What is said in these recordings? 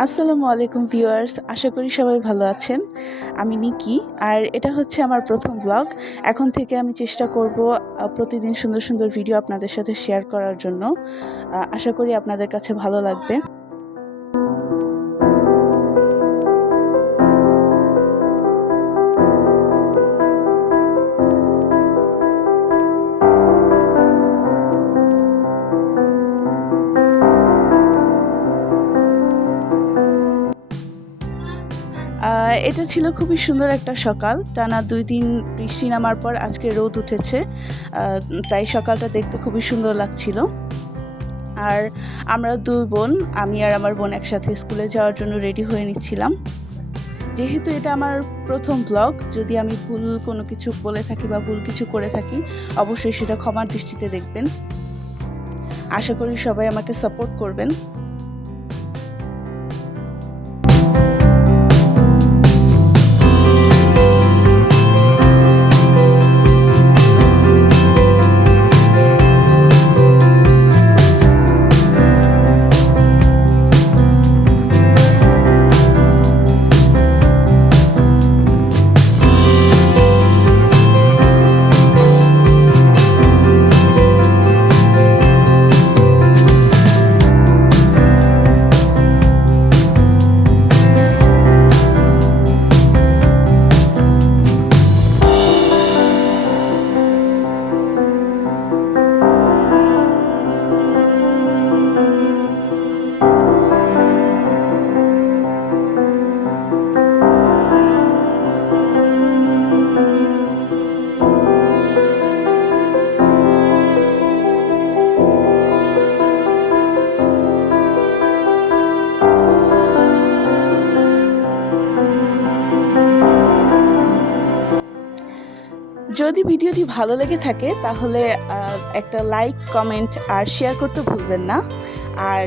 আসসালামু আলাইকুম ভিউয়ার্স, আশা করি সবাই ভালো আছেন। আমি নিকি, আর এটা হচ্ছে আমার প্রথম ব্লগ। এখন থেকে আমি চেষ্টা করব প্রতিদিন সুন্দর সুন্দর ভিডিও আপনাদের সাথে শেয়ার করার জন্য। আশা করি আপনাদের কাছে ভালো লাগবে। এটা ছিল খুবই সুন্দর একটা সকাল। টানা ২ দিন বৃষ্টি নামার পর আজকে রোদ উঠেছে। তাই সকালটা দেখতে খুবই সুন্দর লাগছিল। আর আমরা ২ বোন, আমি আর আমার বোন একসাথে স্কুলে যাওয়ার জন্য রেডি হয়ে নিচ্ছিলাম। যেহেতু এটা আমার প্রথম ব্লগ, যদি আমি ভুল কোনো কিছু বলে থাকি বা ভুল কিছু করে থাকি, অবশ্যই সেটা ক্ষমার দৃষ্টিতে দেখবেন। আশা করি সবাই আমাকে সাপোর্ট করবেন। যদি ভিডিওটি ভালো লেগে থাকে তাহলে একটা লাইক, কমেন্ট আর শেয়ার করতে ভুলবেন না। আর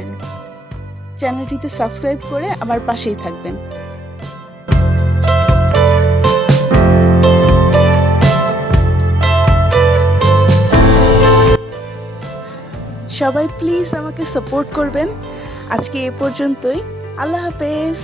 চ্যানেলটিতে সাবস্ক্রাইব করে আমার পাশেই থাকবেন। সবাই প্লিজ আমাকে সাপোর্ট করবেন। আজকে এ পর্যন্তই। আল্লাহ হাফেজ।